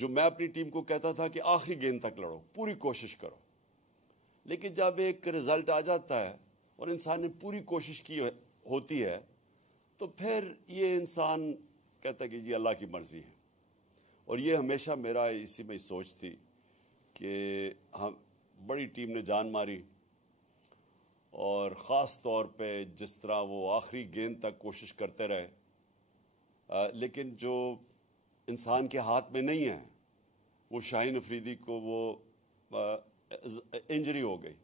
جو میں اپنی ٹیم کو کہتا تھا کہ آخری گیند تک لڑو، پوری کوشش کرو، لیکن جب ایک رزلٹ آ جاتا ہے اور انسان نے پوری کوشش کی ہوتی ہے تو پھر یہ انسان کہتا ہے کہ جی اللہ کی مرضی ہے. اور یہ ہمیشہ میرا اسی میں سوچ تھی کہ ہم بڑی ٹیم نے جان ماری، اور خاص طور پہ جس طرح وہ آخری گیند تک کوشش کرتے رہے، لیکن جو انسان کے ہاتھ میں نہیں ہے، وہ شاہین افریدی کو وہ انجری ہو گئی،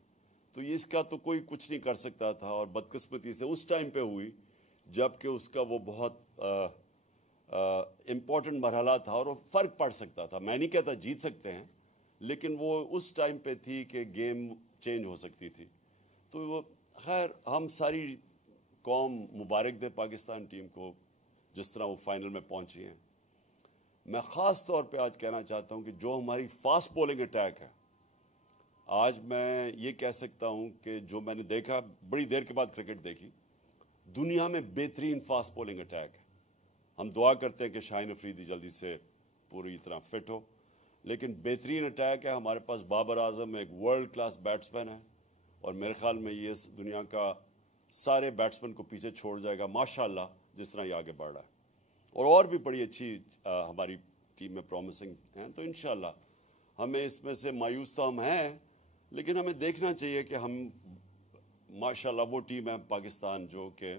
تو اس کا تو کوئی کچھ نہیں کر سکتا تھا. اور بدقسمتی سے اس ٹائم پہ ہوئی جب کہ اس کا وہ بہت امپورٹنٹ مرحلہ تھا اور وہ فرق پڑ سکتا تھا. میں نہیں کہتا جیت سکتے ہیں، لیکن وہ اس ٹائم پہ تھی کہ گیم چینج ہو سکتی تھی. تو وہ خیر ہم ساری قوم مبارک دے پاکستان ٹیم کو جس طرح وہ فائنل میں پہنچی ہیں. میں خاص طور پہ آج کہنا چاہتا ہوں کہ جو ہماری فاسٹ بولنگ اٹیک ہے، آج میں یہ کہہ سکتا ہوں کہ جو میں نے دیکھا، بڑی دیر کے بعد کرکٹ دیکھی، دنیا میں بہترین فاسٹ بولنگ اٹیک ہے. ہم دعا کرتے ہیں کہ شاہین افریدی جلدی سے پوری طرح فٹ ہو، لیکن بہترین اٹیک ہے. ہمارے پاس بابر اعظم ایک ورلڈ کلاس بیٹسمین ہے، اور میرے خیال میں یہ دنیا کا سارے بیٹسمین کو پیچھے چھوڑ جائے گا ماشاءاللہ جس طرح یہ آگے بڑھ رہا ہے. اور بھی بڑی اچھی ہماری ٹیم میں پرومسنگ ہیں. تو انشاءاللہ ہمیں اس میں سے مایوس تو ہم ہیں، لیکن ہمیں دیکھنا چاہیے کہ ہم ماشاءاللہ وہ ٹیم ہے پاکستان جو کہ